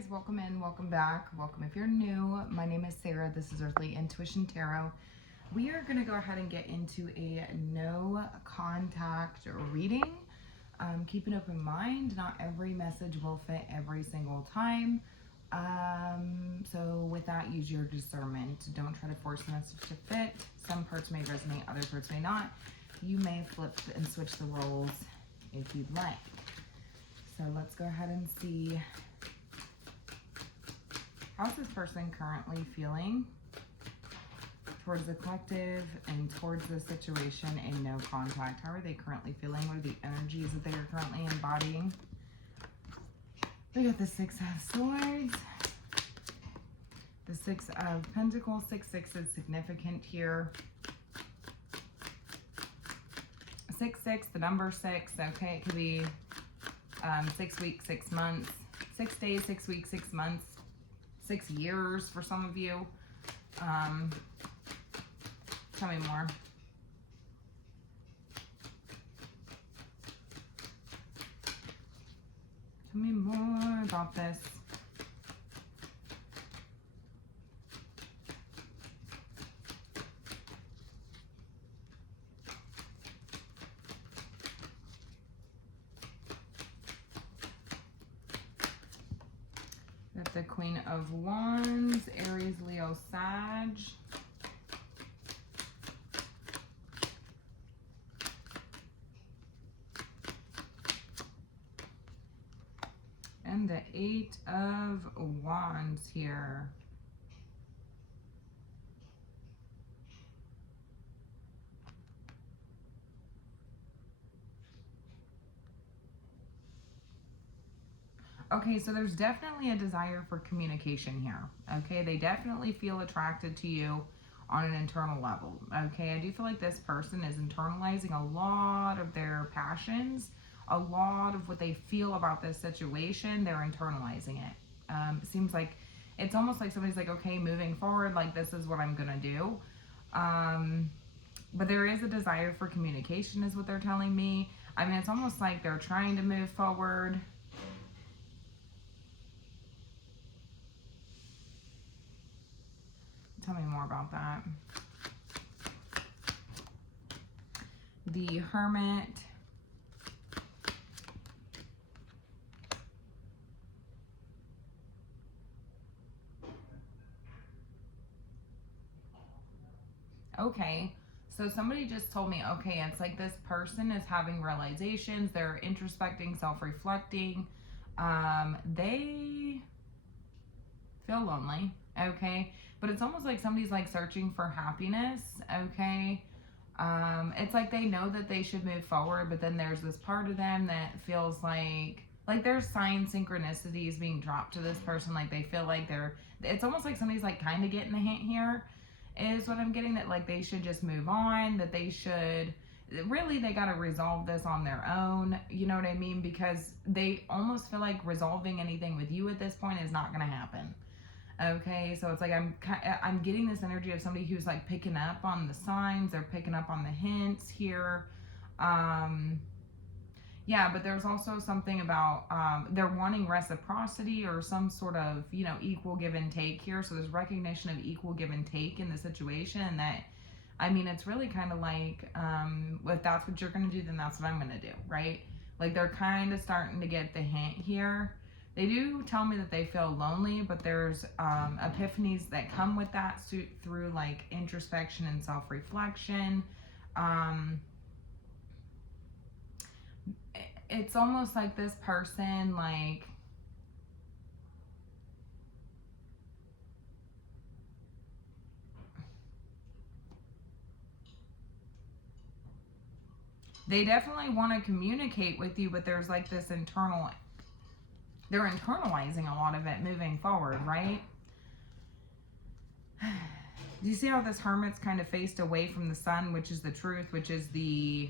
guys, welcome in, welcome back, welcome if you're new. My name is Sarah. This is Earthly Intuition Tarot. We are going to go ahead and get into a no contact reading. Keep an open mind. Not every message will fit every single time. So with that, use your discernment. Don't try to force the message to fit. Some parts may resonate, other parts may not. You may flip and switch the roles if you'd like. So let's go ahead and see, how's this person currently feeling towards the collective and towards the situation in no contact? How are they currently feeling? What are the energies that they are currently embodying? We got the Six of Swords, the Six of Pentacles. 6-6 is significant here. 6-6, the number 6, okay, it could be 6 weeks, 6 months, 6 days, 6 weeks, 6 months, 6 years for some of you. Tell me more. Tell me more about this. Got the Queen of Wands, Aries, Leo, Sag. And the Eight of Wands here. Okay, so there's definitely a desire for communication here. Okay, they definitely feel attracted to you on an internal level. Okay, I do feel like this person is internalizing a lot of their passions, a lot of what they feel about this situation. They're internalizing it. It seems like it's almost like somebody's like, okay, moving forward, like this is what I'm gonna do. But there is a desire for communication is what they're telling me. I mean, it's almost like they're trying to move forward. Tell me more about that. The Hermit. Okay, so somebody just told me, okay, it's like this person is having realizations, they're introspecting, self-reflecting, they feel lonely, okay, but it's almost like somebody's like searching for happiness, okay. It's like they know that they should move forward, but then there's this part of them that feels like there's sign synchronicities being dropped to this person, like they feel like it's almost like somebody's like kind of getting the hint here, is what I'm getting, that like they should just move on, that they should really, they got to resolve this on their own, you know what I mean, because they almost feel like resolving anything with you at this point is not going to happen. Okay, so it's like I'm getting this energy of somebody who's like picking up on the signs, they're picking up on the hints here. Yeah, but there's also something about they're wanting reciprocity or some sort of, you know, equal give and take here. So there's recognition of equal give and take in the situation, and that, I mean, it's really kind of like, if that's what you're going to do, then that's what I'm going to do, right? Like they're kind of starting to get the hint here. They do tell me that they feel lonely, but there's epiphanies that come with that through like introspection and self-reflection. It's almost like this person, like, they definitely want to communicate with you, but there's like this they're internalizing a lot of it moving forward, right? Do you see how this Hermit's kind of faced away from the sun, which is the truth, which is the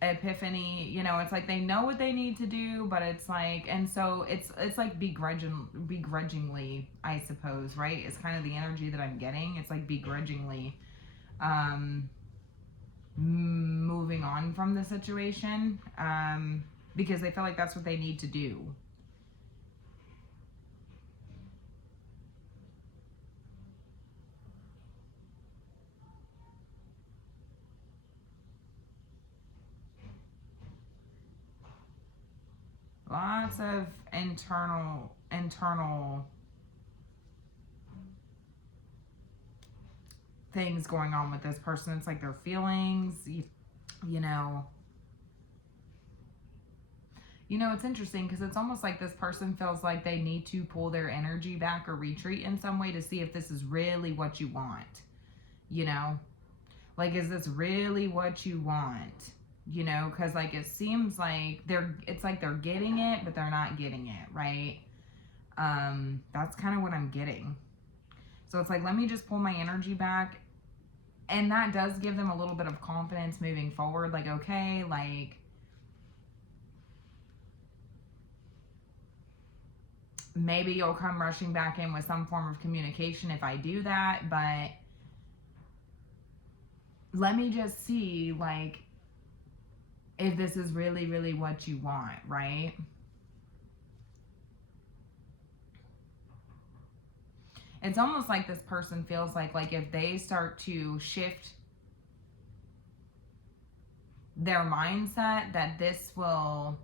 epiphany? You know, it's like they know what they need to do, but it's like, and so it's like begrudgingly, I suppose, right? It's kind of the energy that I'm getting. It's like begrudgingly moving on from the situation, because they feel like that's what they need to do. Lots of internal things going on with this person. It's like their feelings, you know. You know, it's interesting because it's almost like this person feels like they need to pull their energy back or retreat in some way to see if this is really what you want. You know, like, is this really what you want? You know, because like it seems like it's like they're getting it, but they're not getting it, right? That's kind of what I'm getting. So it's like, let me just pull my energy back. And that does give them a little bit of confidence moving forward. Like, okay, like, maybe you'll come rushing back in with some form of communication if I do that, but let me just see, like, if this is really, really what you want, right? It's almost like this person feels like if they start to shift their mindset, that this will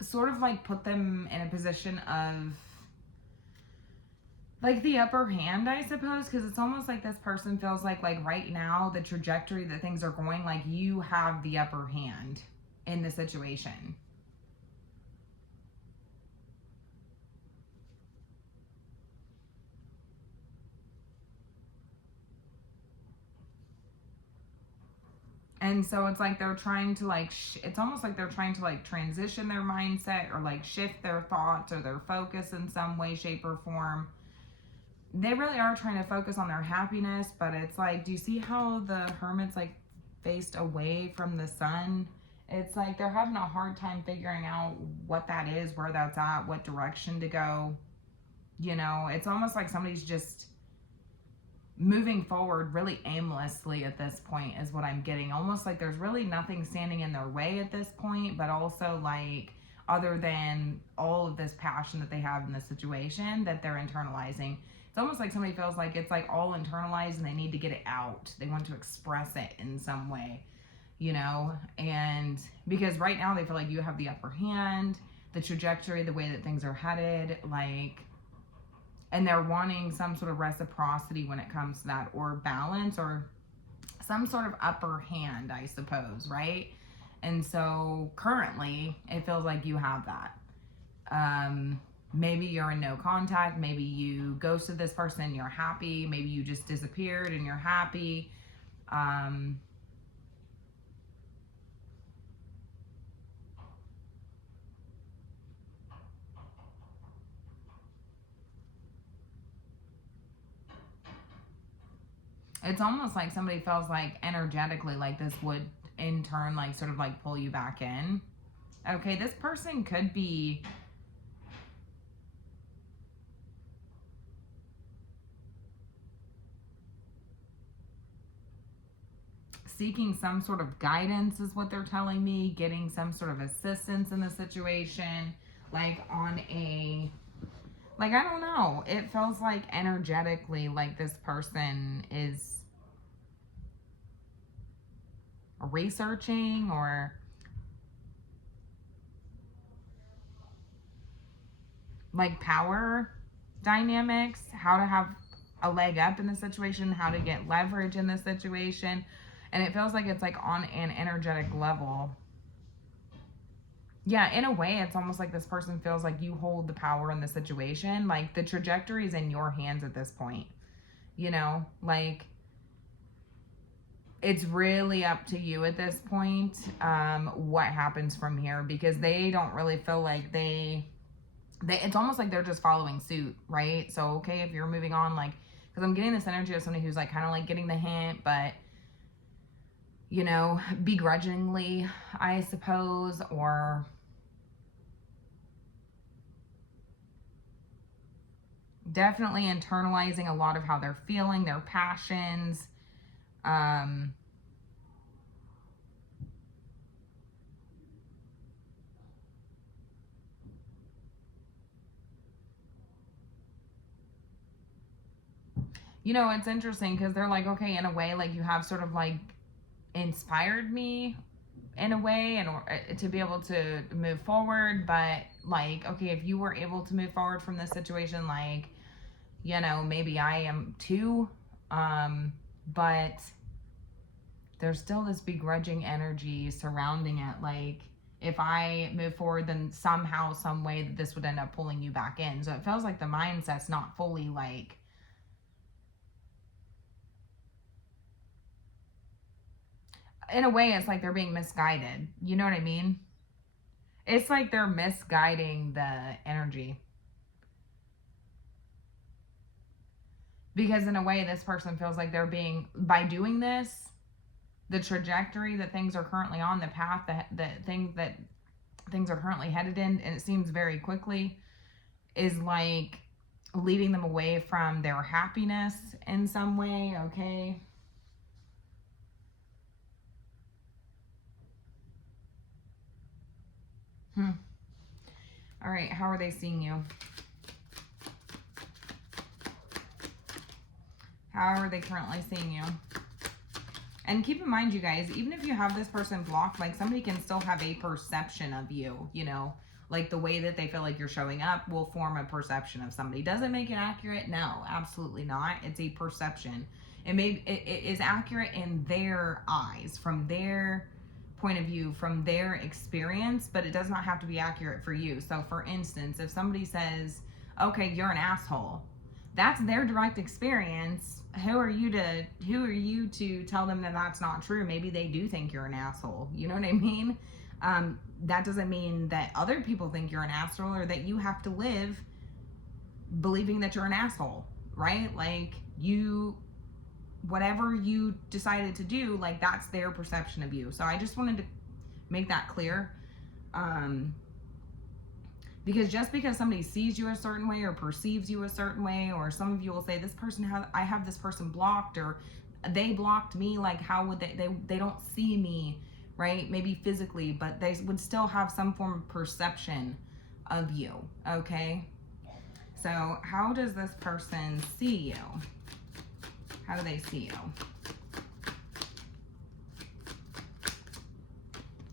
sort of like put them in a position of like the upper hand, I suppose, because it's almost like this person feels like right now, the trajectory that things are going, like you have the upper hand in the situation. And so it's like they're trying to like, it's almost like they're trying to like transition their mindset or like shift their thoughts or their focus in some way, shape, or form. They really are trying to focus on their happiness, but it's like, do you see how the Hermit's like faced away from the sun? It's like they're having a hard time figuring out what that is, where that's at, what direction to go. You know, it's almost like somebody's just moving forward really aimlessly at this point is what I'm getting. Almost like there's really nothing standing in their way at this point, but also like other than all of this passion that they have in this situation that they're internalizing. It's almost like somebody feels like it's like all internalized and they need to get it out. They want to express it in some way, you know? And because right now they feel like you have the upper hand, the trajectory, the way that things are headed, like, and they're wanting some sort of reciprocity when it comes to that, or balance, or some sort of upper hand, I suppose, right? And so currently it feels like you have that. Maybe you're in no contact, maybe you ghosted this person and you're happy, maybe you just disappeared and you're happy. It's almost like somebody feels like energetically like this would in turn like sort of like pull you back in. Okay, this person could be seeking some sort of guidance is what they're telling me, getting some sort of assistance in the situation, like on a, like, I don't know, it feels like energetically like this person is researching or like power dynamics, how to have a leg up in the situation, how to get leverage in the situation. And it feels like it's like on an energetic level. Yeah, in a way, it's almost like this person feels like you hold the power in the situation. Like the trajectory is in your hands at this point. You know, like it's really up to you at this point, what happens from here, because they don't really feel like they it's almost like they're just following suit, right? So, okay, if you're moving on, like, because I'm getting this energy of somebody who's like kind of like getting the hint, but, you know, begrudgingly, I suppose, or definitely internalizing a lot of how they're feeling, their passions. Um, You know, it's interesting because they're like, okay, in a way, like you have sort of like inspired me in a way and to be able to move forward. But like, okay, if you were able to move forward from this situation, like, you know, maybe I am too. But there's still this begrudging energy surrounding it. Like, if I move forward, then somehow, some way, that this would end up pulling you back in. So it feels like the mindset's not fully like, in a way, it's like they're being misguided. You know what I mean? It's like they're misguiding the energy. Because in a way, this person feels like they're being, by doing this, the trajectory that things are currently on, the path that things are currently headed in, and it seems very quickly, is like leading them away from their happiness in some way, okay? All right, how are they seeing you? How are they currently seeing you? And keep in mind, you guys, even if you have this person blocked, like somebody can still have a perception of you, you know, like the way that they feel like you're showing up will form a perception of somebody. Does it make it accurate? No, absolutely not. It's a perception. It is accurate in their eyes, from their point of view, from their experience, but it does not have to be accurate for you. So for instance, if somebody says, okay, you're an asshole, that's their direct experience. Who are you to tell them that that's not true? Maybe they do think you're an asshole. You know what I mean? That doesn't mean that other people think you're an asshole or that you have to live believing that you're an asshole, right? Like, you, whatever you decided to do, like, that's their perception of you. So I just wanted to make that clear. Because just because somebody sees you a certain way or perceives you a certain way, or some of you will say, I have this person blocked, or they blocked me, like how would they don't see me, right? Maybe physically, but they would still have some form of perception of you, okay? So how does this person see you? How do they see you?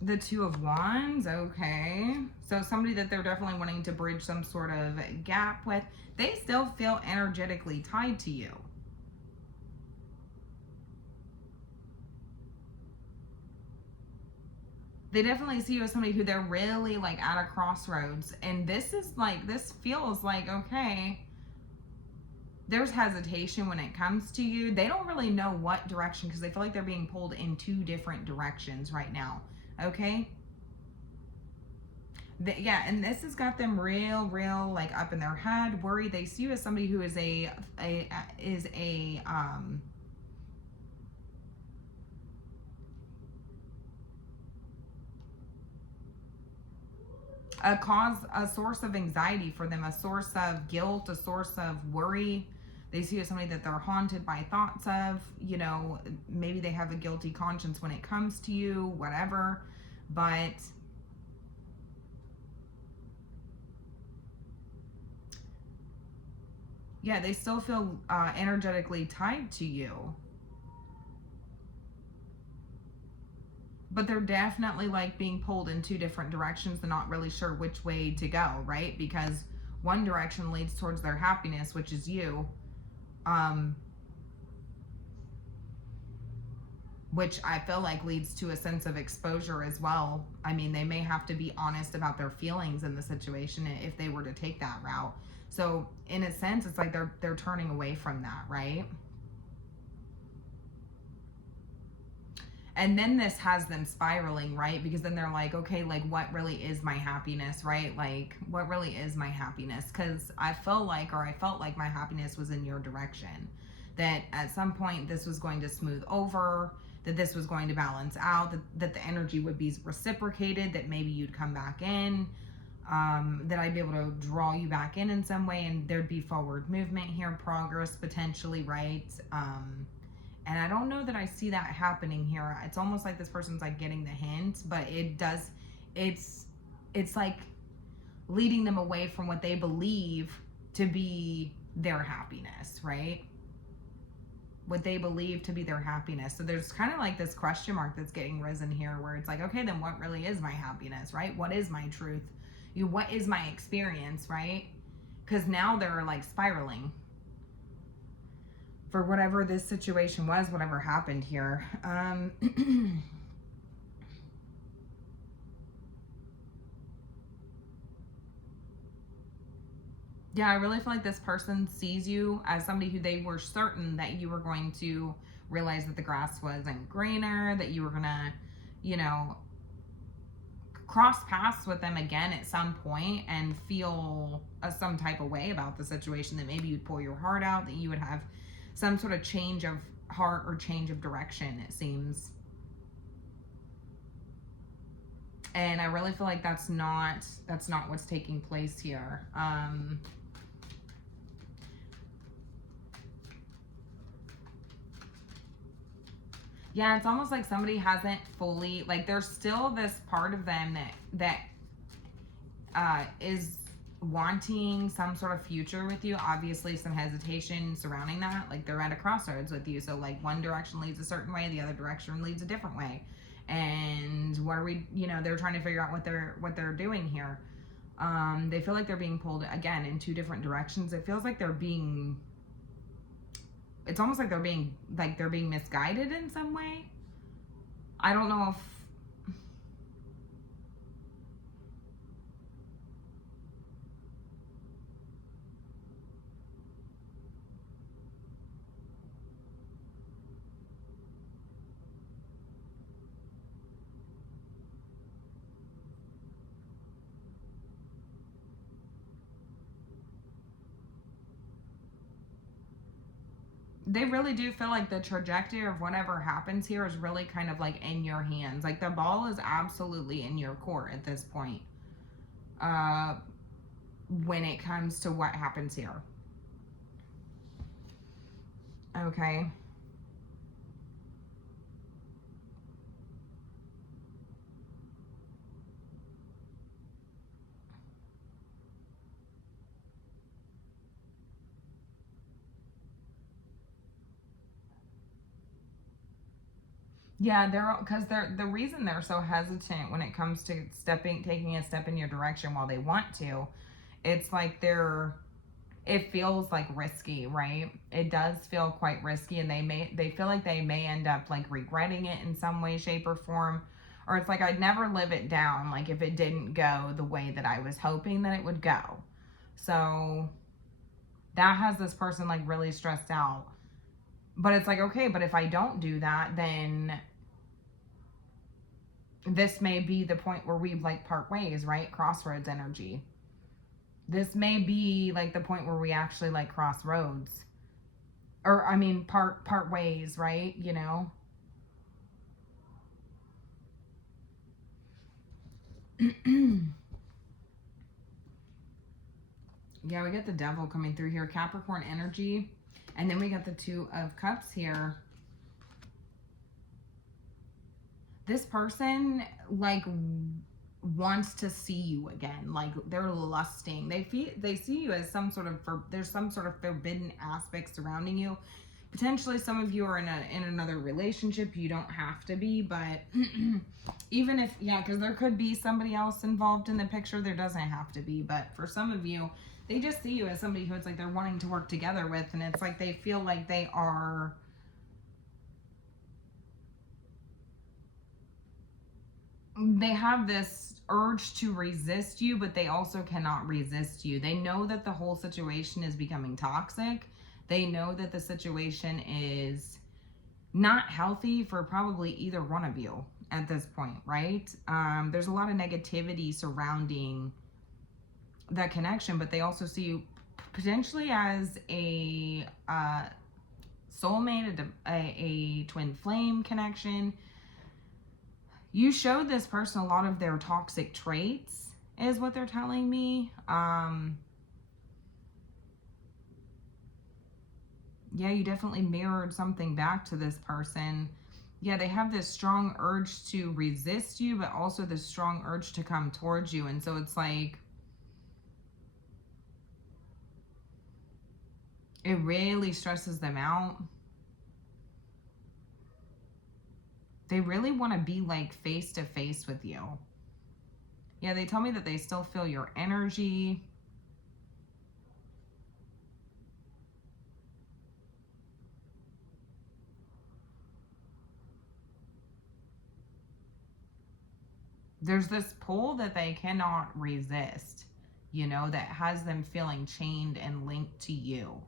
The Two of Wands, okay. So somebody that they're definitely wanting to bridge some sort of gap with. They still feel energetically tied to you. They definitely see you as somebody who they're really like at a crossroads. And this feels like, okay, there's hesitation when it comes to you. They don't really know what direction, because they feel like they're being pulled in two different directions right now. Okay. Yeah, and this has got them real like up in their head, worried. They see you as somebody who is a source of anxiety for them, a source of guilt, a source of worry. They see you as somebody that they're haunted by thoughts of, you know, maybe they have a guilty conscience when it comes to you, whatever. But yeah, they still feel energetically tied to you. But they're definitely like being pulled in two different directions. They're not really sure which way to go, right? Because one direction leads towards their happiness, which is you. Which I feel like leads to a sense of exposure as well. I mean, they may have to be honest about their feelings in the situation if they were to take that route. So in a sense, it's like they're turning away from that, right? And then this has them spiraling, right? Because then they're like, okay, like what really is my happiness, right? Like what really is my happiness? Because I felt like my happiness was in your direction. That at some point this was going to smooth over, that this was going to balance out, that the energy would be reciprocated, that maybe you'd come back in, that I'd be able to draw you back in some way, and there'd be forward movement here, progress potentially, right? And I don't know that I see that happening here. It's almost like this person's like getting the hint, but it's like leading them away from what they believe to be their happiness, right? what they believe to be their happiness. So there's kind of like this question mark that's getting risen here where it's like, okay, then what really is my happiness, right? What is my truth? What is my experience, right? Because now they're like spiraling for whatever this situation was, whatever happened here. Yeah, I really feel like this person sees you as somebody who they were certain that you were going to realize that the grass wasn't greener, that you were going to, you know, cross paths with them again at some point and feel some type of way about the situation, that maybe you'd pull your heart out, that you would have some sort of change of heart or change of direction, it seems. And I really feel like that's not what's taking place here. Yeah, it's almost like somebody hasn't fully, like there's still this part of them that is wanting some sort of future with you. Obviously some hesitation surrounding that, like they're at a crossroads with you. So like one direction leads a certain way, the other direction leads a different way. And what are we, you know, they're trying to figure out what they're doing here. They feel like they're being pulled again in two different directions. It feels like it's almost like they're being misguided in some way. I don't know if they really do feel like the trajectory of whatever happens here is really kind of like in your hands. Like the ball is absolutely in your court at this point. When it comes to what happens here. Okay. Yeah, the reason they're so hesitant when it comes to taking a step in your direction while they want to, it's like it feels like risky, right? It does feel quite risky, and they feel like they may end up like regretting it in some way, shape, or form. Or it's like I'd never live it down, like if it didn't go the way that I was hoping that it would go. So that has this person like really stressed out. But it's like, okay, but if I don't do that, then this may be the point where we like part ways, right? Crossroads energy. This may be like the point where we actually like cross roads. Or I mean part ways, right? You know? Yeah, we got the devil coming through here. Capricorn energy. And then we got the Two of Cups here. This person like wants to see you again. Like they're lusting. They see you as there's some sort of forbidden aspect surrounding you. Potentially some of you are in another relationship. You don't have to be, but even if, yeah, because there could be somebody else involved in the picture. There doesn't have to be, but for some of you, they just see you as somebody who it's like they're wanting to work together with, and it's like they feel like they have this urge to resist you, but they also cannot resist you. They know that the whole situation is becoming toxic. They know that the situation is not healthy for probably either one of you at this point, right? There's a lot of negativity surrounding that connection, but they also see you potentially as a soulmate, a twin flame connection. You showed this person a lot of their toxic traits, is what they're telling me. Yeah, you definitely mirrored something back to this person. Yeah, they have this strong urge to resist you, but also this strong urge to come towards you. And so it's like, it really stresses them out. They really want to be like face to face with you. Yeah, they tell me that they still feel your energy. There's this pull that they cannot resist, you know, that has them feeling chained and linked to you.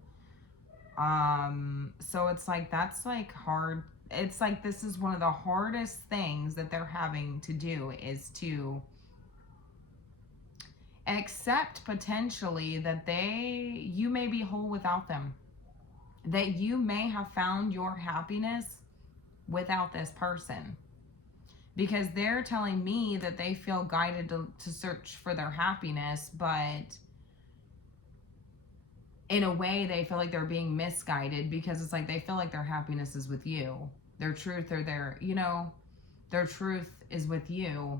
So it's like, that's like hard. It's like, this is one of the hardest things that they're having to do, is to accept potentially that you may be whole without them, that you may have found your happiness without this person, because they're telling me that they feel guided to search for their happiness, but in a way they feel like they're being misguided, because it's like they feel like their happiness is with you, their truth, or their truth is with you,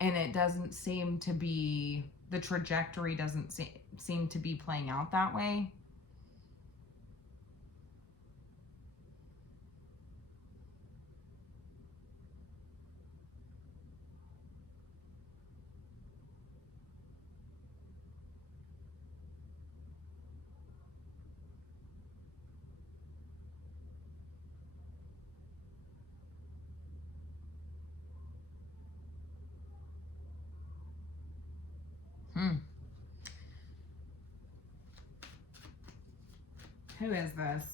and it doesn't seem to be, the trajectory doesn't seem to be playing out that way. Who is this?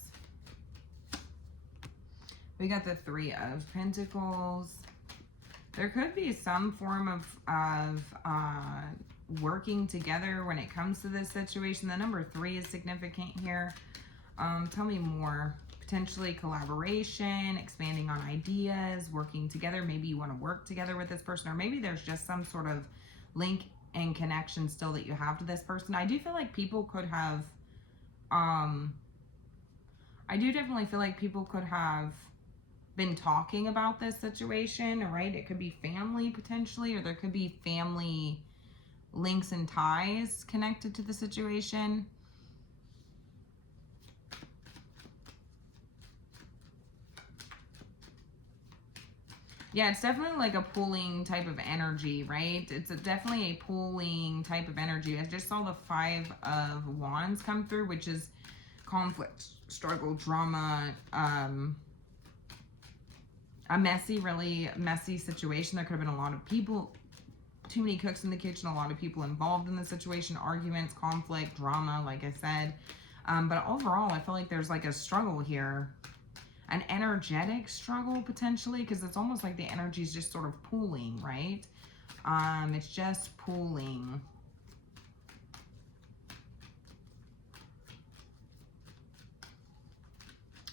We got the Three of Pentacles. There could be some form of working together when it comes to this situation. The number 3 is significant here. Tell me more. Potentially collaboration, expanding on ideas, working together. Maybe you want to work together with this person, or maybe there's just some sort of link and connection still that you have to this person. I do feel like people could have, I do definitely feel like people could have been talking about this situation, right? It could be family potentially, or there could be family links and ties connected to the situation. Yeah, it's definitely like a pulling type of energy, right? It's definitely a pulling type of energy. I just saw the 5 of Wands come through, which is conflict, struggle, drama, a really messy situation. There could have been a lot of people, too many cooks in the kitchen, a lot of people involved in the situation, arguments, conflict, drama, like I said. But overall, I feel like there's like a struggle here, an energetic struggle potentially, because it's almost like the energy is just sort of pooling, right? It's just pooling.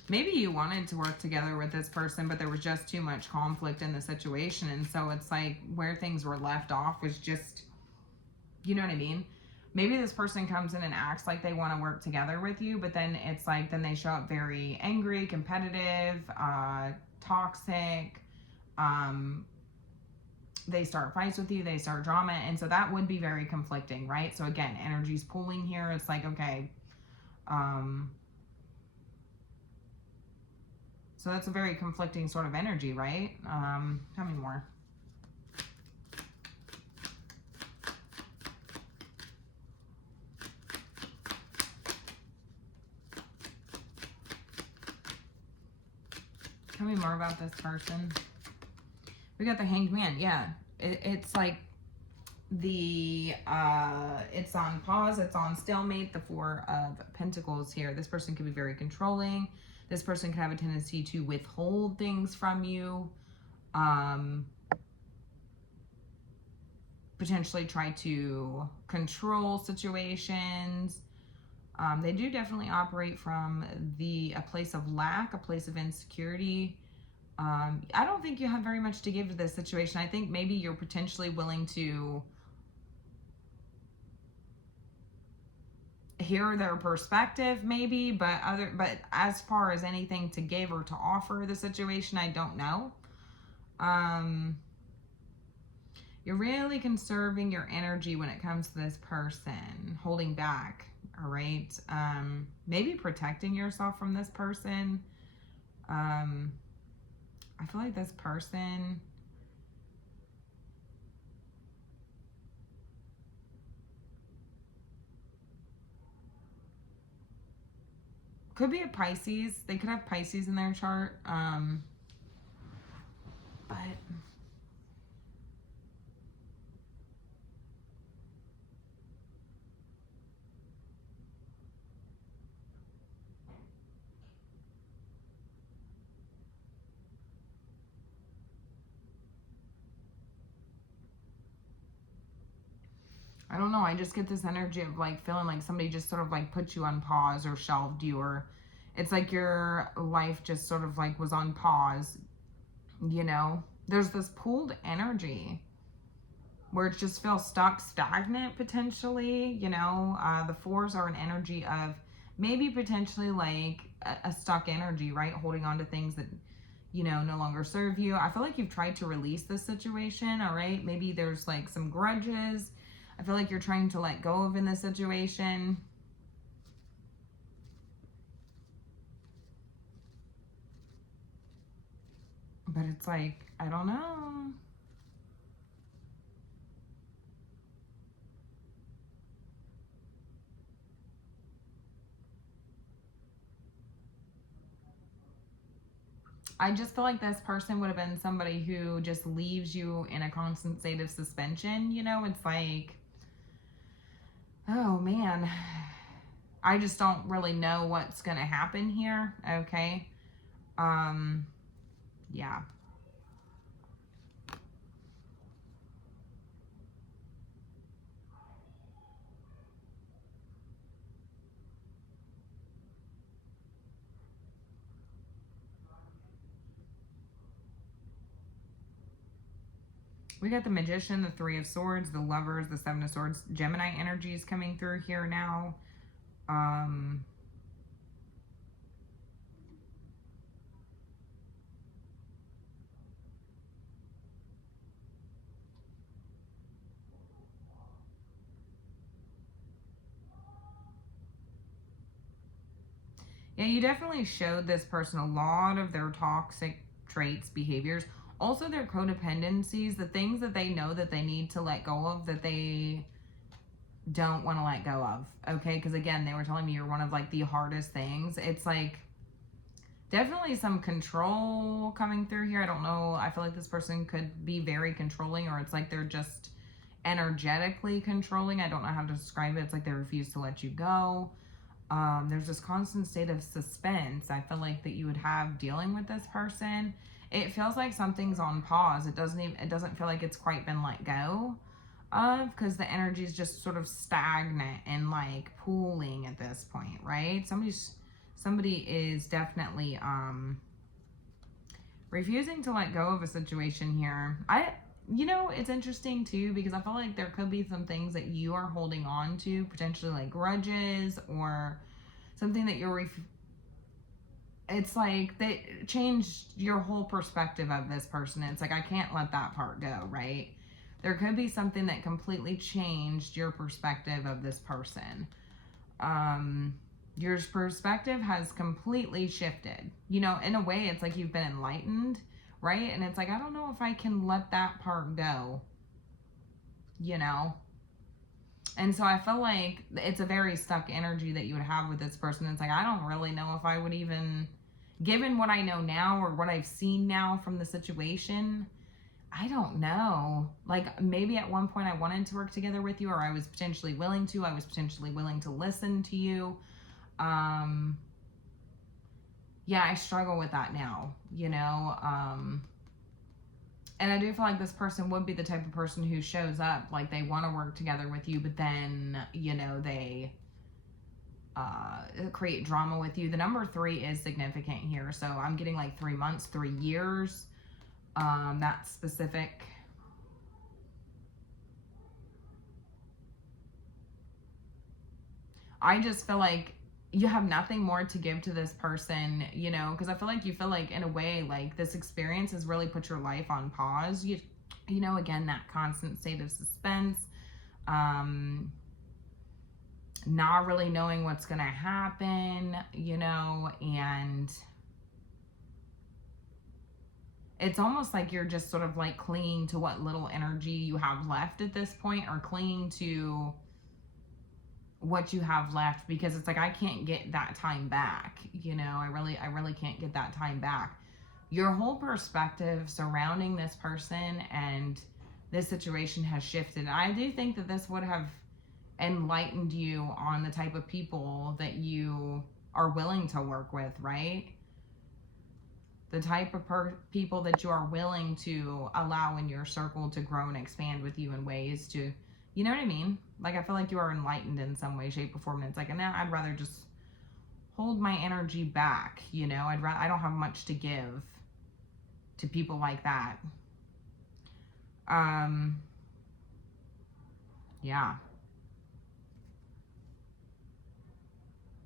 Maybe you wanted to work together with this person, but there was just too much conflict in the situation. And so it's like where things were left off was just, you know what I mean? Maybe this person comes in and acts like they want to work together with you, but then it's like, then they show up very angry, competitive, toxic. They start fights with you, they start drama. And so that would be very conflicting, right? So again, energy's pulling here. It's like, okay, so that's a very conflicting sort of energy, right? Tell me more. Tell me more about this person. We got the Hanged Man. Yeah, it's like it's on pause, it's on stalemate. The 4 of Pentacles here. This person could be very controlling. This person could have a tendency to withhold things from you. Potentially try to control situations. They do definitely operate from a place of lack, a place of insecurity. I don't think you have very much to give to this situation. I think maybe you're potentially willing to hear their perspective, maybe, but as far as anything to give or to offer the situation, I don't know. You're really conserving your energy when it comes to this person, holding back, all right? Maybe protecting yourself from this person. I feel like this person could be a Pisces. They could have Pisces in their chart. But I don't know. I just get this energy of like feeling like somebody just sort of like put you on pause or shelved you, or it's like your life just sort of like was on pause, you know? There's this pooled energy where it just feels stuck, stagnant potentially, you know? The fours are an energy of maybe potentially like a stuck energy, right? Holding on to things that, you know, no longer serve you. I feel like you've tried to release this situation, all right? Maybe there's like some grudges. I feel like you're trying to let go of in this situation. But it's like, I don't know. I just feel like this person would have been somebody who just leaves you in a constant state of suspension. You know, it's like, oh man, I just don't really know what's going to happen here. Okay. Yeah. We got the Magician, the Three of Swords, the Lovers, the Seven of Swords. Gemini energy is coming through here now. Yeah, you definitely showed this person a lot of their toxic traits, behaviors, also their codependencies, the things that they know that they need to let go of that they don't want to let go of. Okay, because again, they were telling me you're one of like the hardest things. It's like definitely some control coming through here. I don't know. I feel like this person could be very controlling, or it's like they're just energetically controlling. I don't know how to describe it. It's like they refuse to let you go. There's this constant state of suspense I feel like that you would have dealing with this person. It feels like something's on pause. It doesn't feel like it's quite been let go of, because the energy is just sort of stagnant and like pooling at this point, right? Somebody is definitely refusing to let go of a situation here. You know, it's interesting too, because I feel like there could be some things that you are holding on to, potentially like grudges or something that it's like they changed your whole perspective of this person. It's like, I can't let that part go, right? There could be something that completely changed your perspective of this person. Your perspective has completely shifted. You know, in a way, it's like you've been enlightened, right? And it's like, I don't know if I can let that part go, you know? And so I feel like it's a very stuck energy that you would have with this person. It's like, I don't really know if I would even, given what I know now or what I've seen now from the situation, I don't know. Like, maybe at one point I wanted to work together with you, or I was potentially willing to. I was potentially willing to listen to you. Yeah, I struggle with that now, you know? And I do feel like this person would be the type of person who shows up, like they want to work together with you, but then, you know, they create drama with you. The number 3 is significant here. So I'm getting like 3 months, 3 years. That's specific. I just feel like you have nothing more to give to this person, you know, because I feel like you feel like in a way like this experience has really put your life on pause. You know, again, that constant state of suspense, not really knowing what's going to happen, you know, and it's almost like you're just sort of like clinging to what little energy you have left at this point, or clinging to what you have left, because it's like, I can't get that time back. You know, I really can't get that time back. Your whole perspective surrounding this person and this situation has shifted. I do think that this would have enlightened you on the type of people that you are willing to work with, right? The type of people that you are willing to allow in your circle to grow and expand with you in ways to, you know what I mean? Like, I feel like you are enlightened in some way, shape, or form. And it's like, nah, I'd rather just hold my energy back. You know, I don't have much to give to people like that. Yeah.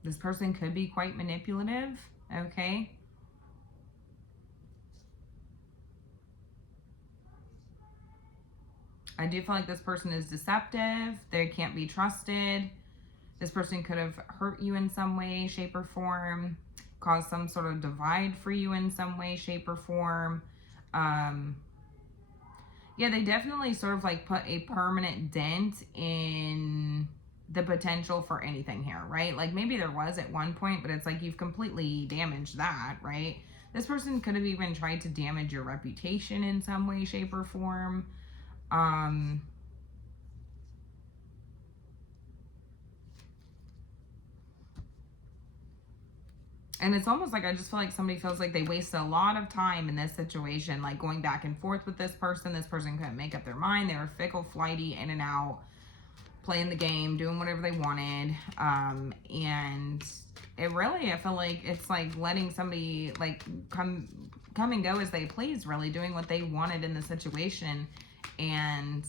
This person could be quite manipulative, okay? I do feel like this person is deceptive. They can't be trusted. This person could have hurt you in some way, shape, or form, caused some sort of divide for you in some way, shape, or form. Yeah, they definitely sort of like put a permanent dent in the potential for anything here, right? Like, maybe there was at one point, but it's like you've completely damaged that, right? This person could have even tried to damage your reputation in some way, shape, or form. And it's almost like, I just feel like somebody feels like they wasted a lot of time in this situation, like going back and forth with this person. This person couldn't make up their mind. They were fickle, flighty, in and out, playing the game, doing whatever they wanted. And it really, I feel like it's like letting somebody like come and go as they please, really doing what they wanted in the situation. And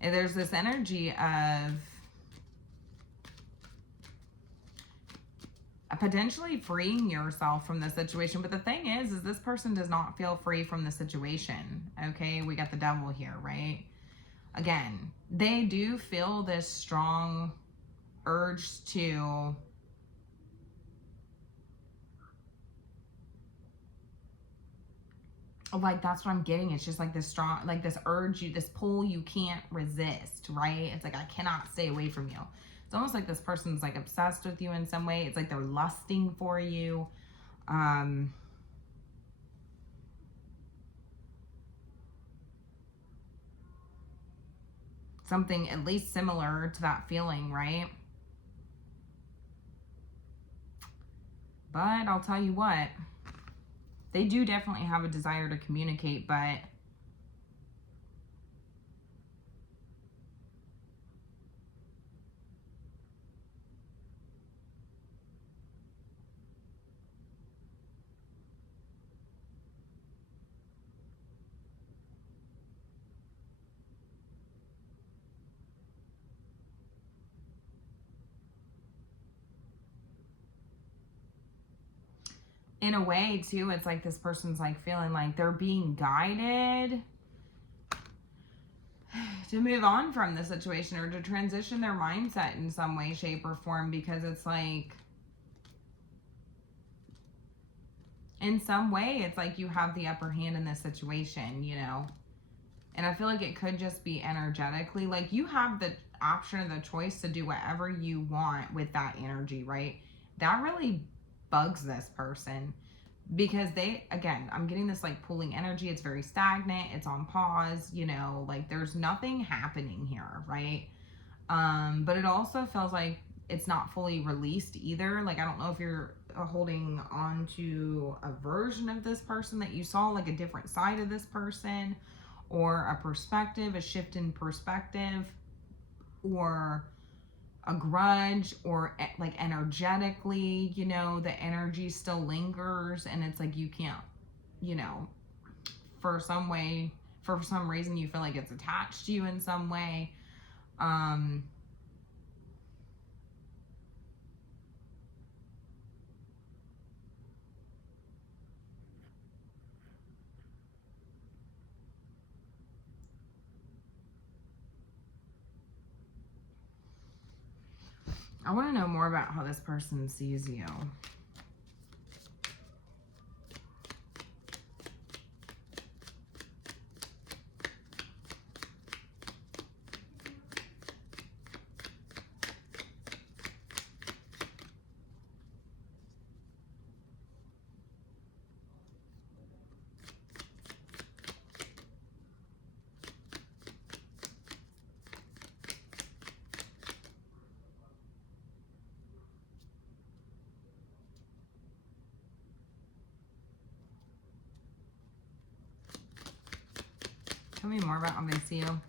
there's this energy of potentially freeing yourself from the situation. But the thing is this person does not feel free from the situation. Okay, we got the devil here, right? Again, they do feel this strong urge to like, that's what I'm getting. It's just like this strong, like this urge, this pull you can't resist, right? It's like, I cannot stay away from you. It's almost like this person's like obsessed with you in some way. It's like they're lusting for you. Something at least similar to that feeling, right? But I'll tell you what, they do definitely have a desire to communicate, but in a way too, it's like this person's like feeling like they're being guided to move on from the situation, or to transition their mindset in some way, shape, or form, because it's like, in some way, it's like you have the upper hand in this situation, you know? And I feel like it could just be energetically, like you have the option or the choice to do whatever you want with that energy, right? That really bugs this person, because they, again, I'm getting this like pulling energy. It's very stagnant. It's on pause, you know, like there's nothing happening here, right? But it also feels like it's not fully released either. Like, I don't know if you're holding on to a version of this person that you saw, like a different side of this person, or a perspective, a shift in perspective, or a grudge, or like energetically, you know, the energy still lingers, and it's like you can't, you know, for some reason you feel like it's attached to you in some way. I want to know more about how this person sees you. Tell me more about how they see you.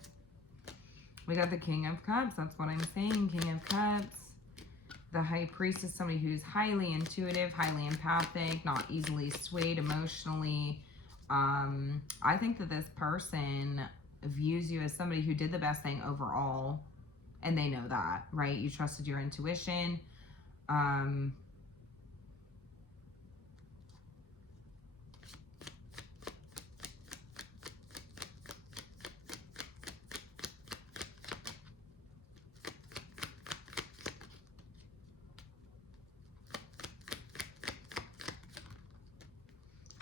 We got the King of Cups. That's what I'm saying. King of Cups. The High Priestess, somebody who's highly intuitive, highly empathic, not easily swayed emotionally. I think that this person views you as somebody who did the best thing overall, and they know that, right? You trusted your intuition.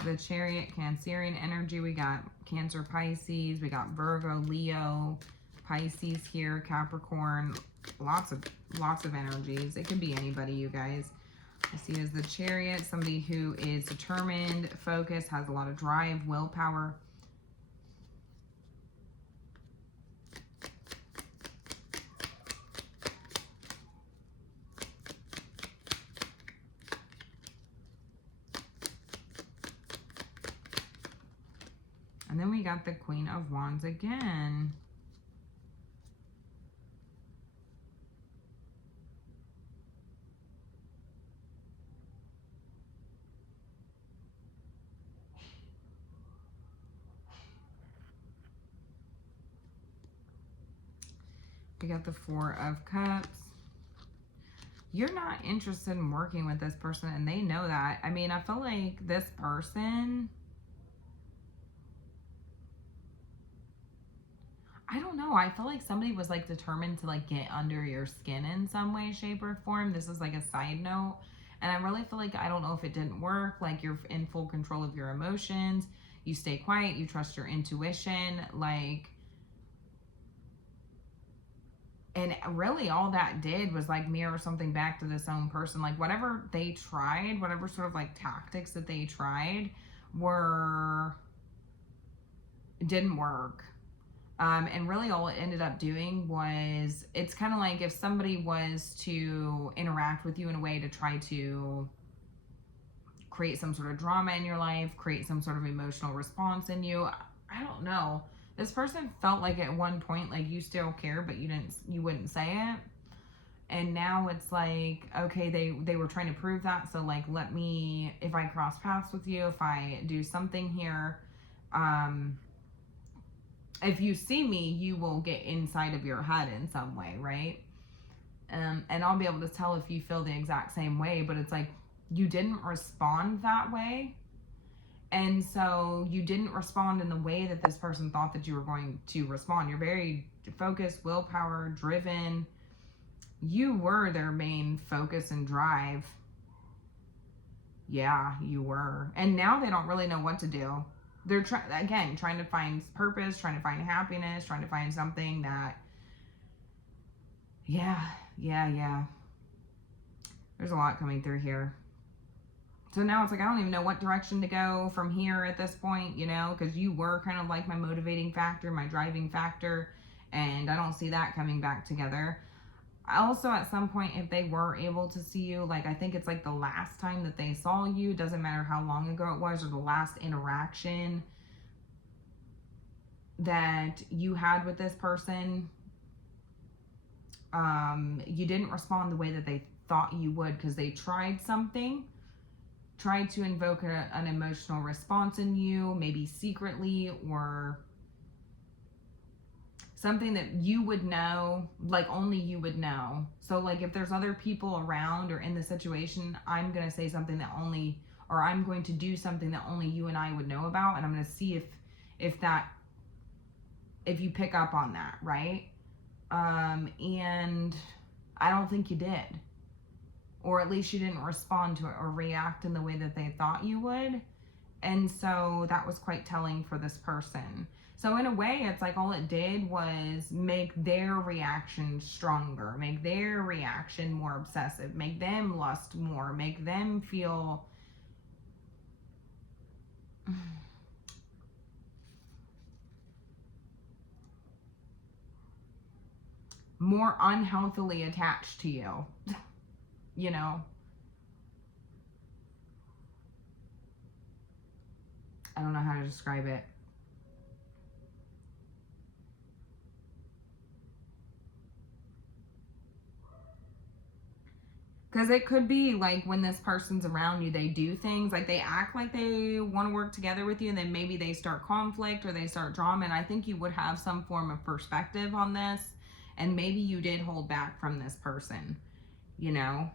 The Chariot, Cancerian energy. We got Cancer, Pisces. We got Virgo, Leo, Pisces here, Capricorn. Lots of energies. It could be anybody, you guys. I see as the Chariot, somebody who is determined, focused, has a lot of drive, willpower. And then we got the Queen of Wands again. We got the Four of Cups. You're not interested in working with this person, and they know that. I mean, I feel like this person, I don't know. I feel like somebody was like determined to like get under your skin in some way, shape, or form. This is like a side note. And I really feel like, I don't know if it didn't work. Like, you're in full control of your emotions. You stay quiet. You trust your intuition. Like, and really all that did was like mirror something back to this own person. Like, whatever they tried, whatever sort of like tactics that they tried didn't work. And really all it ended up doing was, it's kind of like if somebody was to interact with you in a way to try to create some sort of drama in your life, create some sort of emotional response in you. I don't know. This person felt like at one point, like you still care, but you wouldn't say it. And now it's like, okay, they were trying to prove that. So like, if I cross paths with you, if I do something here, if you see me, you will get inside of your head in some way, right? And I'll be able to tell if you feel the exact same way, but it's like, you didn't respond that way. And so you didn't respond in the way that this person thought that you were going to respond. You're very focused, willpower, driven. You were their main focus and drive. Yeah, you were. And now they don't really know what to do. They're trying to find purpose, trying to find happiness, trying to find something that, yeah. There's a lot coming through here. So now it's like, I don't even know what direction to go from here at this point, you know, because you were kind of like my motivating factor, my driving factor, and I don't see that coming back together. Also, at some point, if they were able to see you, like, I think it's like the last time that they saw you, doesn't matter how long ago it was, or the last interaction that you had with this person, you didn't respond the way that they thought you would, because they tried to invoke an emotional response in you, maybe secretly, or something that you would know, like only you would know. So like if there's other people around or in the situation, I'm going to say something that only, or I'm going to do something that only you and I would know about. And I'm going to see if you pick up on that, right? And I don't think you did. Or at least you didn't respond to it or react in the way that they thought you would. And so that was quite telling for this person. So in a way, it's like all it did was make their reaction stronger, make their reaction more obsessive, make them lust more, make them feel more unhealthily attached to you, you know? I don't know how to describe it. Because it could be like when this person's around you, they do things like they act like they want to work together with you, and then maybe they start conflict or they start drama. And I think you would have some form of perspective on this, and maybe you did hold back from this person, you know?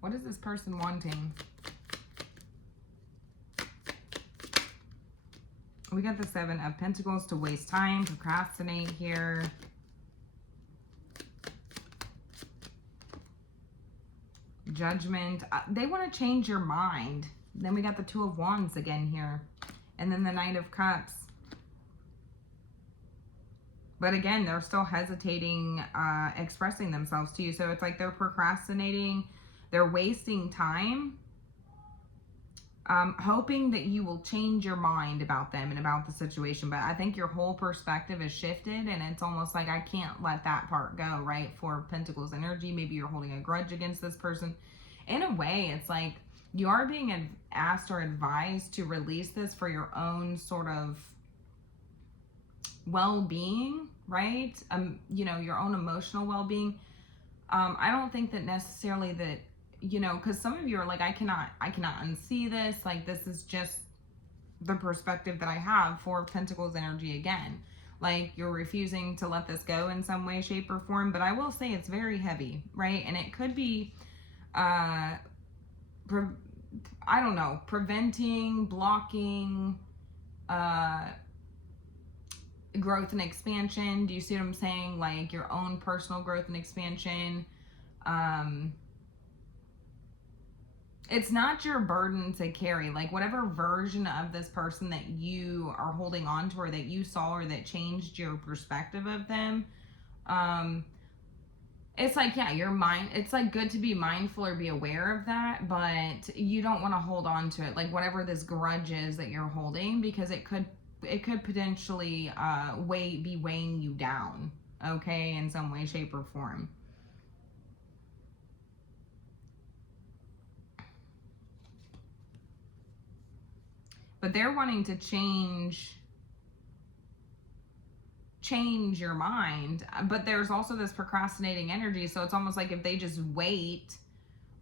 What is this person wanting? We got the Seven of Pentacles, to waste time, procrastinate here. Judgment. They want to change your mind. Then we got the Two of Wands again here. And then the Knight of Cups. But again, they're still hesitating expressing themselves to you. So it's like they're procrastinating. They're wasting time. Hoping that you will change your mind about them and about the situation. But I think your whole perspective is shifted. And it's almost like I can't let that part go, right? For Pentacles energy. Maybe you're holding a grudge against this person. In a way, it's like you are being asked or advised to release this for your own sort of well-being, right? You know, your own emotional well-being. I don't think that necessarily that, you know, because some of you are like, I cannot unsee this. Like, this is just the perspective that I have for Pentacles energy again. Like, you're refusing to let this go in some way, shape, or form. But I will say it's very heavy, right? And it could be, I don't know, preventing, blocking, growth and expansion. Do you see what I'm saying? Like your own personal growth and expansion. It's not your burden to carry. Like whatever version of this person that you are holding on to, or that you saw, or that changed your perspective of them, it's like, yeah, your mind, it's like good to be mindful or be aware of that, but you don't want to hold on to it. Like whatever this grudge is that you're holding, because it could potentially be weighing you down, okay, in some way, shape, or form. But they're wanting to change your mind, but there's also this procrastinating energy. So it's almost like if they just wait,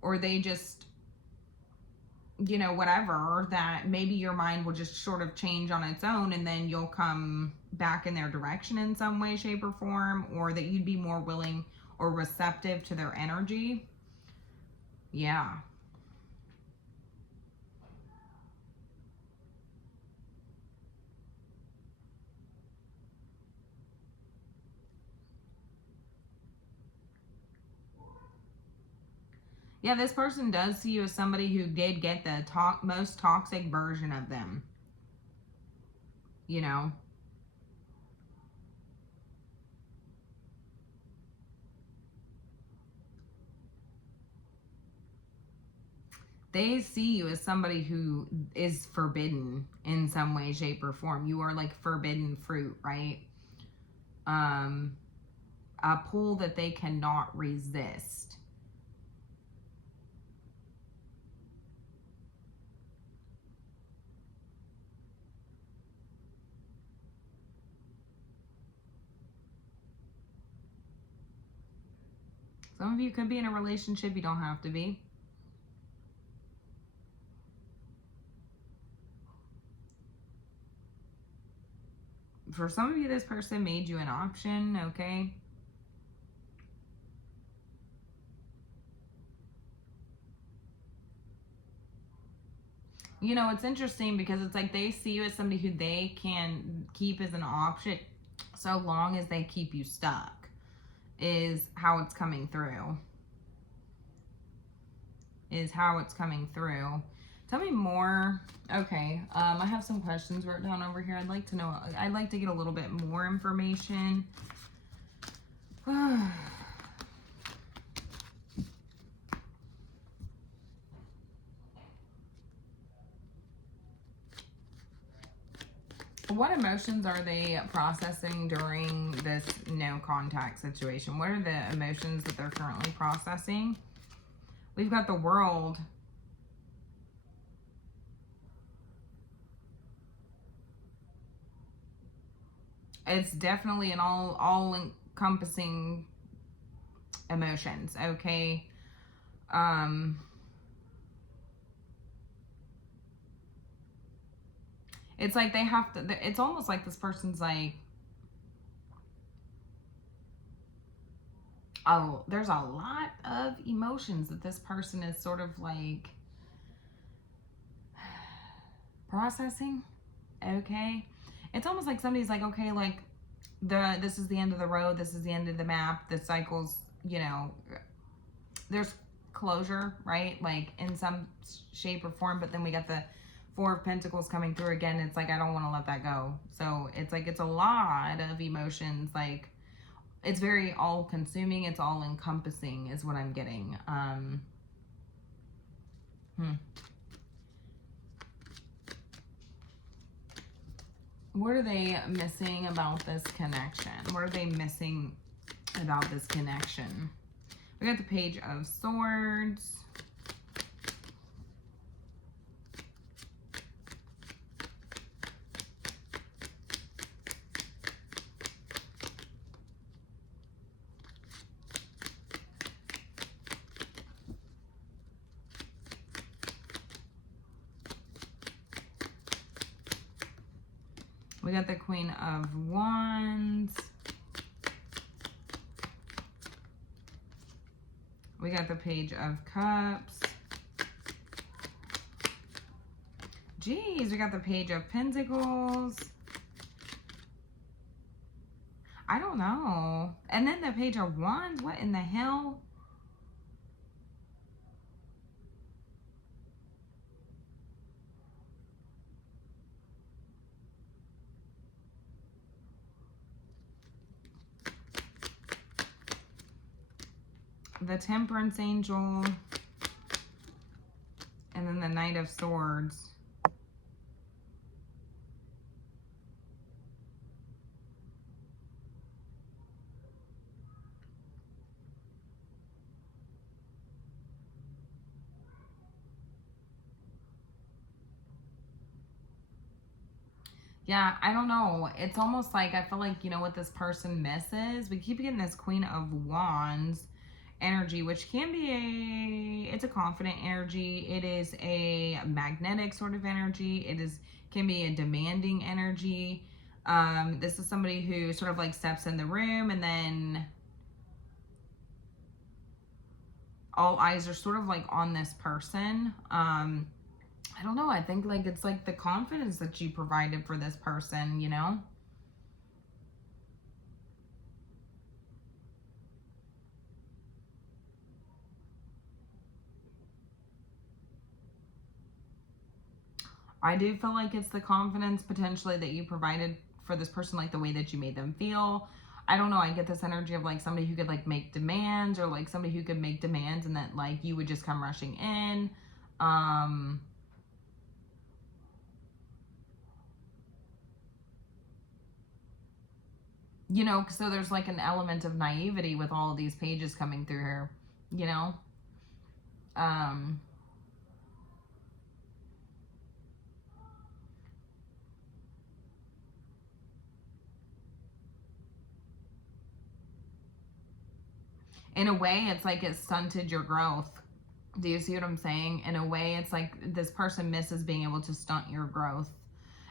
or they just, you know, whatever, that maybe your mind will just sort of change on its own, and then you'll come back in their direction in some way, shape, or form, or that you'd be more willing or receptive to their energy. Yeah. Yeah, this person does see you as somebody who did get the most toxic version of them. You know? They see you as somebody who is forbidden in some way, shape, or form. You are like forbidden fruit, right? A pull that they cannot resist. Some of you could be in a relationship. You don't have to be. For some of you, this person made you an option, okay? You know, it's interesting because it's like they see you as somebody who they can keep as an option so long as they keep you stuck. is how it's coming through. Is how it's coming through. Tell me more. Okay, I have some questions written down over here. I'd like to know, I'd like to get a little bit more information. What emotions are they processing during this no contact situation? What are the emotions that they're currently processing? We've got the World. It's definitely an all encompassing emotions, okay? It's like they have to, it's almost like this person's like, oh, there's a lot of emotions that this person is sort of like processing, okay? It's almost like somebody's like, okay, like this is the end of the road, this is the end of the map, the cycle's, you know, there's closure, right? Like in some shape or form, but then we got the Four of Pentacles coming through again. It's like, I don't want to let that go. So it's like, it's a lot of emotions. Like it's very all consuming. It's all encompassing is what I'm getting. What are they missing about this connection? What are they missing about this connection? We got the Page of Swords. We got the Queen of Wands. We got the Page of Cups. Geez, we got the Page of Pentacles. I don't know. And then the Page of Wands. What in the hell? The Temperance Angel. And then the Knight of Swords. Yeah, I don't know. It's almost like, I feel like, you know what this person misses? We keep getting this Queen of Wands energy, which can be it's a confident energy. It is a magnetic sort of energy. Can be a demanding energy. This is somebody who sort of like steps in the room and then all eyes are sort of like on this person. I don't know. I think like it's like the confidence that you provided for this person, you know? I do feel like it's the confidence potentially that you provided for this person, like the way that you made them feel. I don't know. I get this energy of like somebody who could like make demands, or like somebody who could make demands and that like you would just come rushing in. You know, so there's like an element of naivety with all of these pages coming through here, you know? In a way, it's like it stunted your growth. Do you see what I'm saying? In a way, it's like this person misses being able to stunt your growth.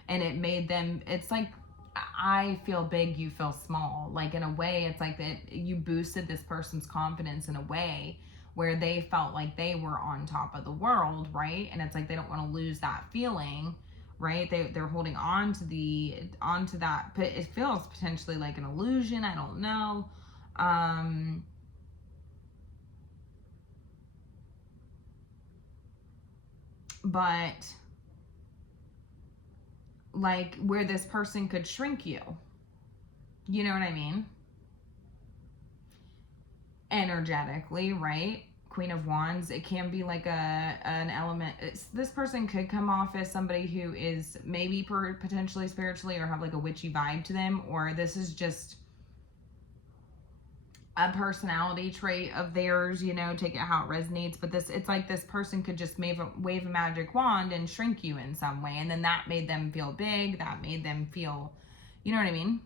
And it made them, it's like, I feel big, you feel small. Like in a way, it's like that you boosted this person's confidence in a way where they felt like they were on top of the world, right? And it's like they don't want to lose that feeling, right? They're holding on to that, but it feels potentially like an illusion. I don't know. But like where this person could shrink you. You know what I mean? Energetically, right? Queen of Wands, it can be like an element. This person could come off as somebody who is maybe potentially spiritually or have like a witchy vibe to them, or this is just a personality trait of theirs, you know, take it how it resonates. But it's like this person could just wave a magic wand and shrink you in some way, and then that made them feel big, that made them feel, you know what I mean?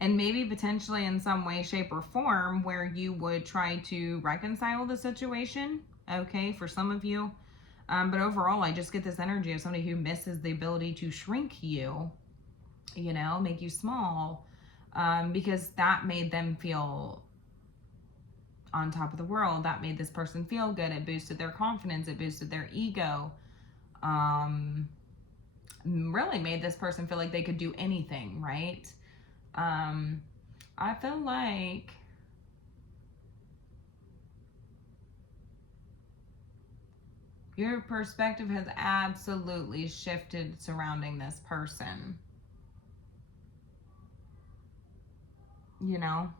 And maybe potentially in some way, shape, or form where you would try to reconcile the situation, okay, for some of you. But overall, I just get this energy of somebody who misses the ability to shrink you, you know, make you small, because that made them feel on top of the world. That made this person feel good. It boosted their confidence. It boosted their ego. Really made this person feel like they could do anything, right? I feel like your perspective has absolutely shifted surrounding this person. You know?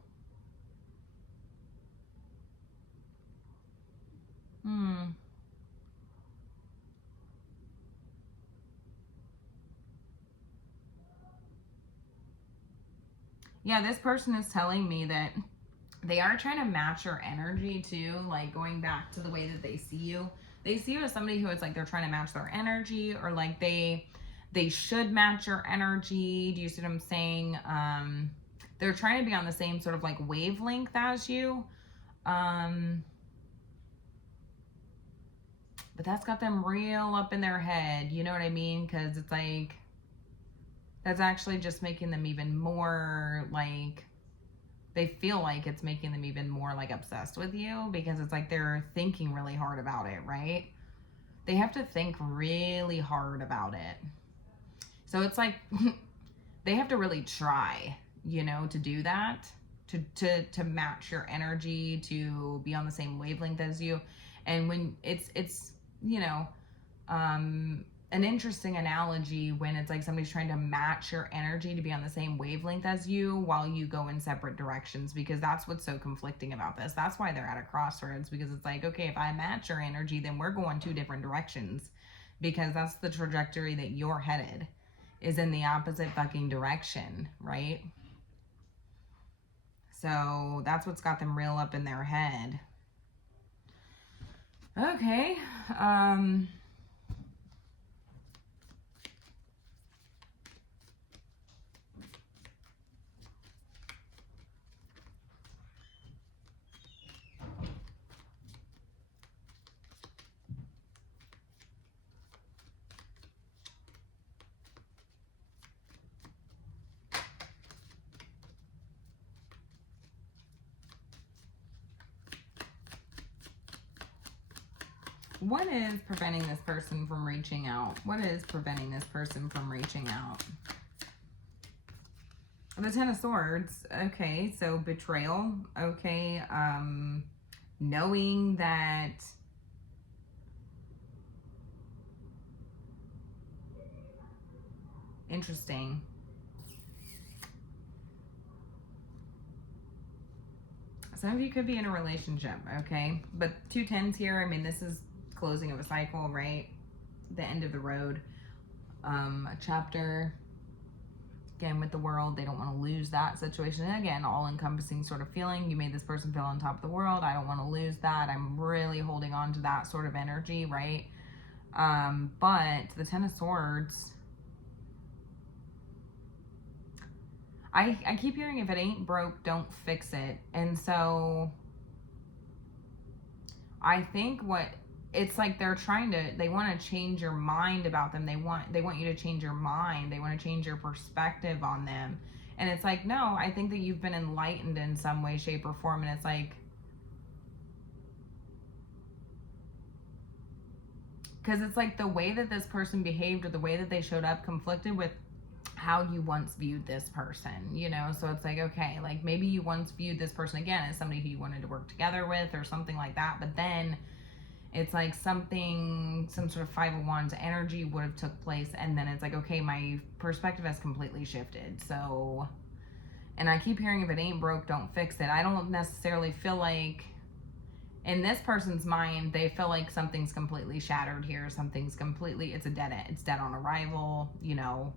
Yeah, this person is telling me that they are trying to match your energy too, like going back to the way that they see you. They see you as somebody who it's like they're trying to match their energy, or like they should match your energy. Do you see what I'm saying? They're trying to be on the same sort of like wavelength as you. But that's got them real up in their head, you know what I mean? Because it's like that's actually just making them even more like, they feel like it's making them even more like obsessed with you, because it's like they're thinking really hard about it, right? They have to think really hard about it. So it's like they have to really try, you know, to do that, to match your energy, to be on the same wavelength as you. And when it's you know, an interesting analogy when it's like somebody's trying to match your energy to be on the same wavelength as you while you go in separate directions, because that's what's so conflicting about this. That's why they're at a crossroads, because it's like, okay, if I match your energy, then we're going two different directions, because that's the trajectory that you're headed, is in the opposite fucking direction, right? So that's what's got them real up in their head. Okay. What is preventing this person from reaching out? What is preventing this person from reaching out? The Ten of Swords. Okay, so betrayal. Okay, knowing that interesting. Some of you could be in a relationship, okay? But 2 tens here, I mean, this is closing of a cycle, right? The end of the road. A chapter. Again, with the world, they don't want to lose that situation. And again, all-encompassing sort of feeling. You made this person feel on top of the world. I don't want to lose that. I'm really holding on to that sort of energy, right? But the Ten of Swords, I keep hearing, if it ain't broke, don't fix it. And so I think what it's like they want to change your mind about them. They want you to change your mind. They want to change your perspective on them. And it's like, no, I think that you've been enlightened in some way, shape, or form. And it's like, because it's like the way that this person behaved or the way that they showed up conflicted with how you once viewed this person, you know? So it's like, okay, like maybe you once viewed this person again as somebody who you wanted to work together with or something like that, but then it's like some sort of 5 of Wands energy would have took place, and then it's like, okay, my perspective has completely shifted. So, and I keep hearing, if it ain't broke, don't fix it. I don't necessarily feel like, in this person's mind, they feel like something's completely shattered here. It's a dead end. It's dead on arrival, you know.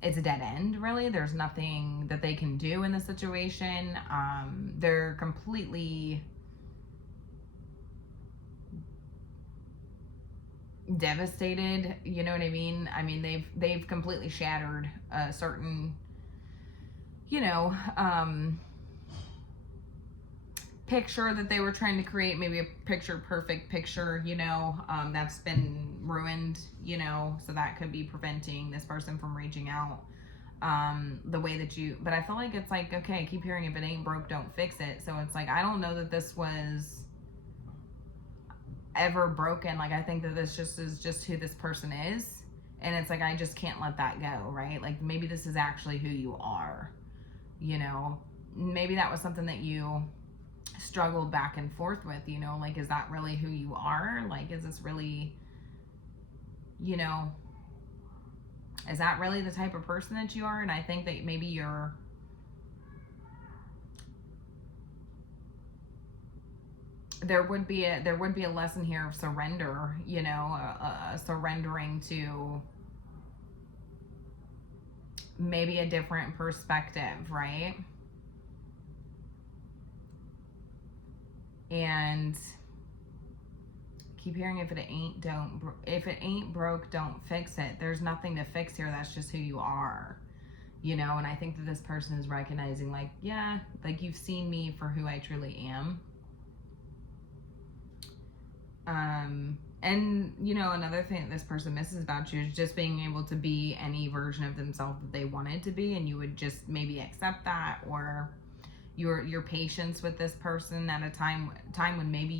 It's a dead end, really. There's nothing that they can do in the situation. They're completely devastated, you know what I mean? I mean, they've completely shattered a certain, you know, picture that they were trying to create, maybe a picture perfect picture, you know, that's been ruined, you know, so that could be preventing this person from reaching out the way that but I feel like it's like, okay, I keep hearing, if it ain't broke, don't fix it. So it's like, I don't know that this was ever broken. Like, I think that this is just who this person is, and it's like, I just can't let that go, right? Like, maybe this is actually who you are, you know. Maybe that was something that you struggled back and forth with, you know, like, is that really who you are? Like, is this really, you know, is that really the type of person that you are? And I think that maybe there would be a lesson here of surrender, you know, surrendering to maybe a different perspective, right? And keep hearing, if it ain't broke, don't fix it. There's nothing to fix here. That's just who you are, you know. And I think that this person is recognizing, like, yeah, like, you've seen me for who I truly am. And you know, another thing that this person misses about you is just being able to be any version of themselves that they wanted to be, and you would just maybe accept that, or your patience with this person at a time when maybe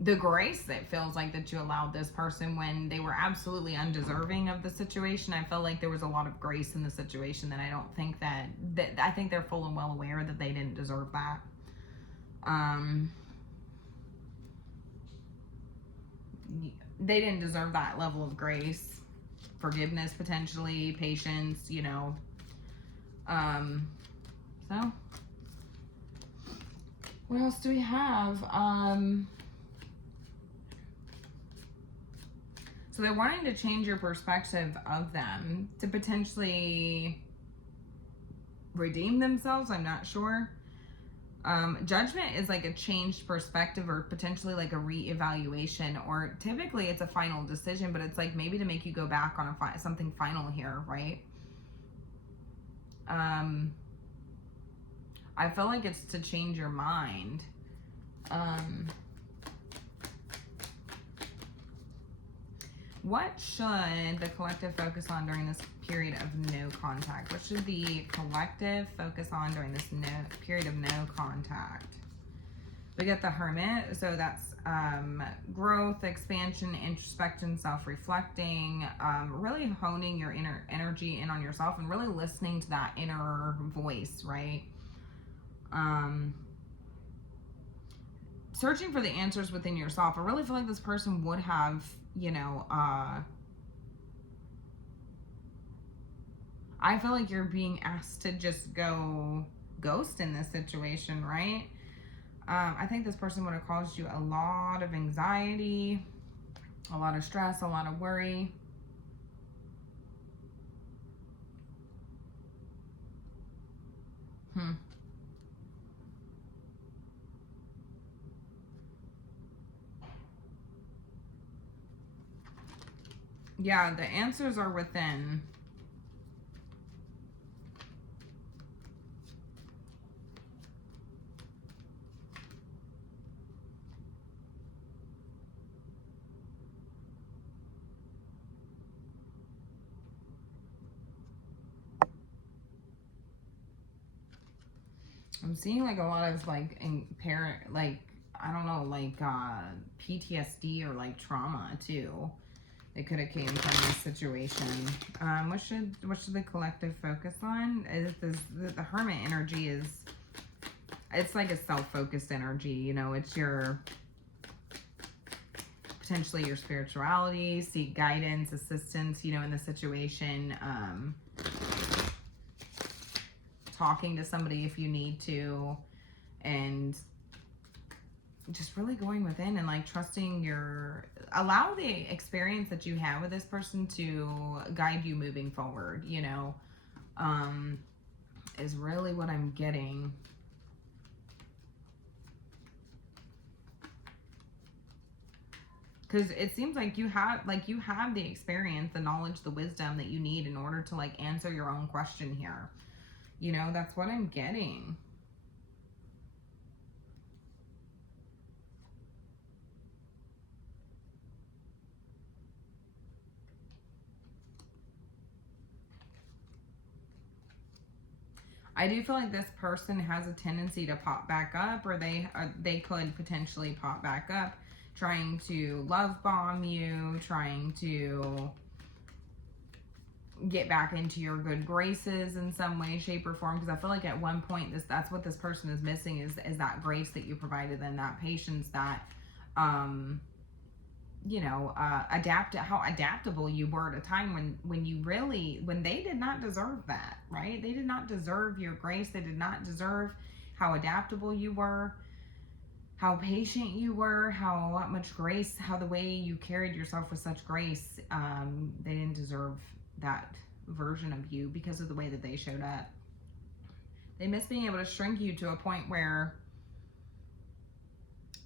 the grace that feels like that you allowed this person when they were absolutely undeserving of the situation. I felt like there was a lot of grace in the situation that I don't think that I think they're full and well aware that they didn't deserve that. They didn't deserve that level of grace, forgiveness, potentially, patience, you know. So what else do we have? So they're wanting to change your perspective of them to potentially redeem themselves. I'm not sure. Judgment is like a changed perspective, or potentially like a reevaluation, or typically it's a final decision, but it's like maybe to make you go back on something final here, right? I feel like it's to change your mind. What should the collective focus on during this period of no contact? What should the collective focus on during this period of no contact? We get the Hermit, so that's growth, expansion, introspection, self-reflecting, really honing your inner energy in on yourself and really listening to that inner voice, right? Searching for the answers within yourself. I really feel like this person would have, you know, I feel like you're being asked to just go ghost in this situation, right? I think this person would have caused you a lot of anxiety, a lot of stress, a lot of worry. Yeah, the answers are within. I'm seeing like a lot of like parent, like, I don't know, like PTSD or like trauma too. It could have came from this situation. What should the collective focus on? Is this, the Hermit energy is, it's like a self-focused energy, you know, it's your, potentially your spirituality, seek guidance, assistance, you know, in the situation, talking to somebody if you need to, and just really going within and like trusting allow the experience that you have with this person to guide you moving forward, you know, is really what I'm getting. Because it seems like you have the experience, the knowledge, the wisdom that you need in order to like answer your own question here. You know, that's what I'm getting. I do feel like this person has a tendency to pop back up, or they could potentially pop back up, trying to love bomb you, trying to get back into your good graces in some way, shape, or form. Because I feel like at one point that's what this person is missing, is that grace that you provided them, that patience, that you know, how adaptable you were at a time when they did not deserve that, right? They did not deserve your grace. They did not deserve how adaptable you were, how patient you were, how much grace, how the way you carried yourself with such grace. They didn't deserve that version of you because of the way that they showed up. They miss being able to shrink you to a point where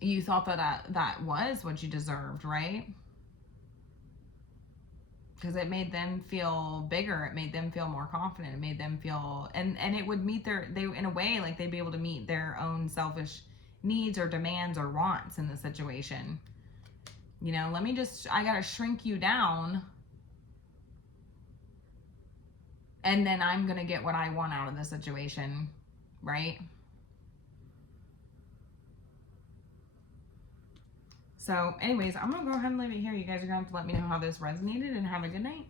you thought that was what you deserved, right? Because it made them feel bigger. It made them feel more confident. It made them feel, and it would meet in a way, like they'd be able to meet their own selfish needs or demands or wants in the situation. You know, I gotta shrink you down, and then I'm gonna get what I want out of the situation, right? So anyways, I'm going to go ahead and leave it here. You guys are going to have to let me know how this resonated, and have a good night.